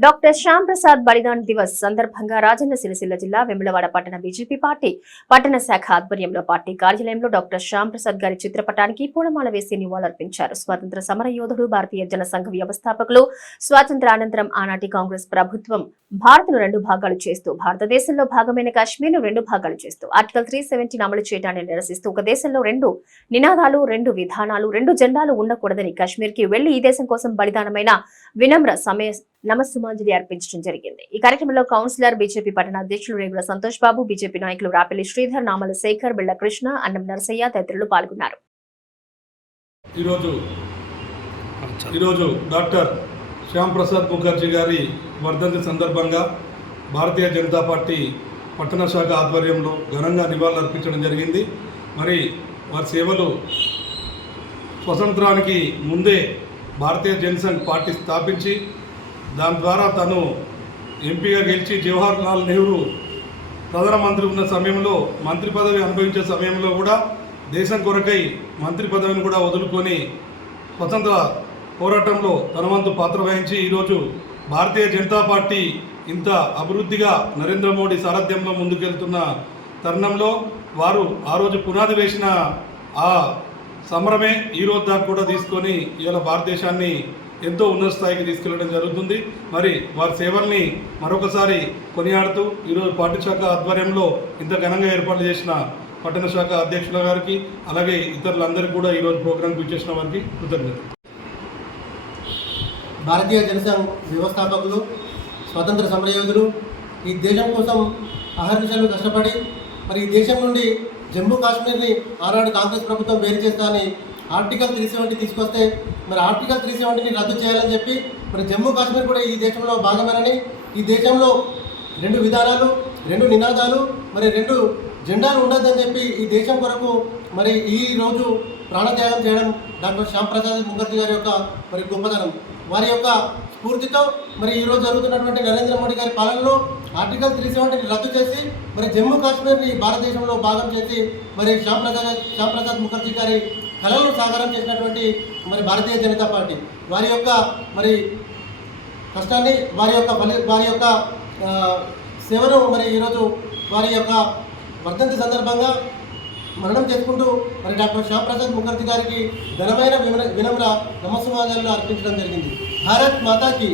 Doctor Shyam Prasad Balidan Divas సందర్భంగా రాజన్న సిరిసిల్ల జిల్లా వెములవాడ పట్టణ బీజేపీ పార్టీ పట్టణ శాఖ ఆధ్వర్యంలో పార్టీ కార్యాలయంలో డాక్టర్ శ్యామ్ ప్రసాద్ గారి చిత్రపటానికి పూలమాల వేసి నివాళులర్పించారు. స్వాతంత్ర సమర యోధుడు భారతీయ జనసంఘ వ్యవస్థాపకులు స్వాతంత్ర అనంతరం ఆనాటి కాంగ్రెస్ ప్రభుత్వం భారత్ను రెండు భాగాలు చేస్తూ భారతదేశంలో భాగమైన కాశ్మీర్ను రెండు భాగాలు చేస్తూ ఆర్టికల్ త్రీ సెవెంటీన్ అమలు చేయడాన్ని నిరసిస్తూ ఒక దేశంలో రెండు నినాదాలు రెండు విధానాలు రెండు జెండాలు ఉండకూడదని కాశ్మీర్కి వెళ్ళి ఈ దేశం కోసం బలిదానమైన వినమ్ర సమయ నమస్సుమాంజలి అర్పించడం జరిగింది. ఈ కార్యక్రమంలో కౌన్సిలర్ బీజేపీ పట్టణ అధ్యక్షులు రేగుల సంతోష్ బాబు బీజేపీ నాయకులు రాపెల్లి శ్రీధర్ నామల శేఖర్ బిళ్ళ కృష్ణ అన్నం నరసయ్య తదితరులు పాల్గొన్నారు. ఈరోజు ఈరోజు డాక్టర్ శ్యామ్ ప్రసాద్ ముఖర్జీ గారి వర్ధంతి సందర్భంగా భారతీయ జనతా పార్టీ పట్టణ శాఖ ఆధ్వర్యంలో ఘనంగా నివాళులు అర్పించడం జరిగింది. మరి వారి సేవలు స్వతంత్రానికి ముందే భారతీయ జనసంఘ్ పార్టీ స్థాపించి దాని ద్వారా తను ఎంపీగా గెలిచి జవహర్ లాల్ నెహ్రూ ప్రధానమంత్రి ఉన్న సమయంలో మంత్రి పదవి అనుభవించే సమయంలో కూడా దేశం కొరకై మంత్రి పదవిని కూడా వదులుకొని స్వతంత్ర పోరాటంలో తన వంతు పాత్ర వహించి ఈరోజు భారతీయ జనతా పార్టీ ఇంత అభివృద్ధిగా నరేంద్ర మోడీ సారథ్యంలో ముందుకెళ్తున్న తరుణంలో వారు ఆ రోజు పునాది వేసిన ఆ సమరమే ఈరోజు దాకా కూడా తీసుకొని ఇవాళ భారతదేశాన్ని ఎంతో ఉన్నత స్థాయికి తీసుకెళ్ళడం జరుగుతుంది. మరి వారి సేవల్ని మరొకసారి కొనియాడుతూ ఈరోజు పార్టీ శాఖ ఆధ్వర్యంలో ఇంత ఘనంగా ఏర్పాటు చేసిన పట్టణ శాఖ అధ్యక్షుల గారికి అలాగే ఇతరులందరికీ కూడా ఈరోజు ప్రోగ్రాంకి ఇచ్చేసిన వారికి కృతజ్ఞతలు. భారతీయ జనసంఘ్ వ్యవస్థాపకులు స్వతంత్ర సమరయోధులు ఈ దేశం కోసం అహర్నిశలు కష్టపడి మరి ఈ దేశం నుండి జమ్మూ కాశ్మీర్ని ఆనాడు కాంగ్రెస్ ప్రభుత్వం వేరు చేస్తా అని ఆర్టికల్ త్రీ సెవెంటీ తీసుకొస్తే మరి ఆర్టికల్ త్రీ సెవెంటీని రద్దు చేయాలని చెప్పి మరి జమ్మూ కాశ్మీర్ కూడా ఈ దేశంలో భాగమేనని ఈ దేశంలో రెండు విధానాలు రెండు నినాదాలు మరి రెండు జెండాలు ఉండొద్దని చెప్పి ఈ దేశం కొరకు మరి ఈ రోజు ప్రాణత్యాగం చేయడం డాక్టర్ శ్యాంప్రసాద్ ముఖర్జీ గారి యొక్క మరి గొప్పతనం. వారి యొక్క స్ఫూర్తితో మరి ఈరోజు జరుగుతున్నటువంటి నరేంద్ర మోడీ గారి పాలనలో ఆర్టికల్ త్రీ సెవెంటీని రద్దు చేసి మరి జమ్మూ కాశ్మీర్ని భారతదేశంలో భాగం చేసి మరి శ్యాంప్రసాద్ ప్రసాద్ ప్రసాద్ ముఖర్జీ గారి కళలను సాకారం చేసినటువంటి మరి భారతీయ జనతా పార్టీ. వారి యొక్క మరి కష్టాన్ని వారి యొక్క ఫలి వారి యొక్క సేవను మరి ఈరోజు వారి యొక్క వర్ధంతి సందర్భంగా మరణం చేసుకుంటూ మరి డాక్టర్ శ్యామప్రసాద్ ముఖర్జీ గారికి ఘనమైన వినమ్ర వినమ్ర నమస్సుమానాలను అర్పించడం జరిగింది. భారత్ మాతాకి